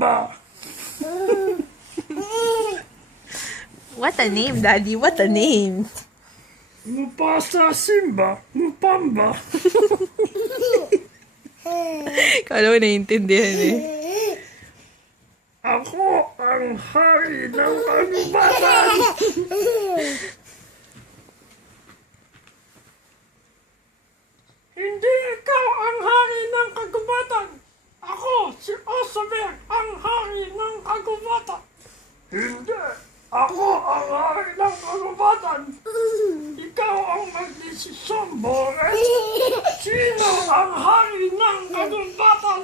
Simba. What a name, Daddy. What a name. Mufasa, Simba, Mupamba. Kala mo naiintindihan eh. Ako ang hari ng kagubatan. Hindi ikaw ang hari ng kagubatan. Ako, si Osaber, ang hari ng kagubatan. Hindi. Ako ang hari ng kagubatan. Ikaw ang magdesisyon, Boret. Sino ang hari ng kagubatan?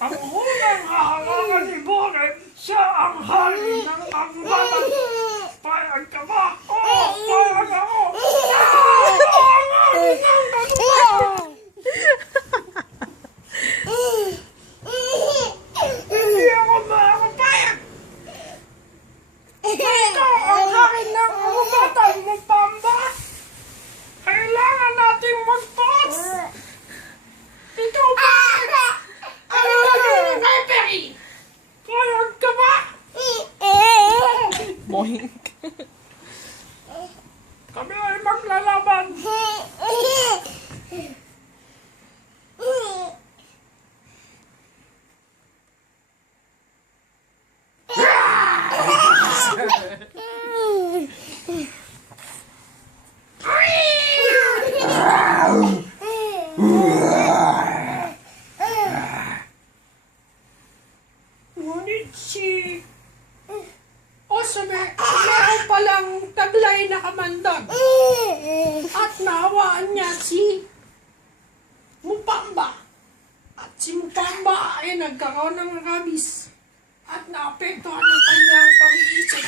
Ang unang haharangan ni Boret, siya ang hari ng kagubatan. Payag ka ba? Oo, payag ako. Ako ang hari ng kagubatan. Hindi ako payag. Ikaw ang hari ng kagubatan, Mupamba. Kailangan natin mag-boss. Ikaw ba? Ano lagay ng referee? Payag ka ba? Boing. Kami ay maglalaban. Ngunit si Osabe, meron palang taglay na kamandag. At nahawaan niya si Mupamba. At si Mupamba ay nagkaroon ng rabies at naapektuhan ng kanyang pag-iisip.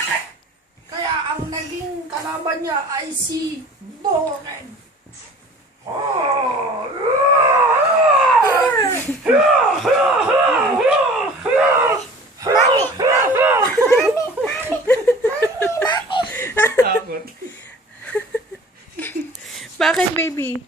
Kaya ang naging kalaban niya ay si Boren. Bakit, baby?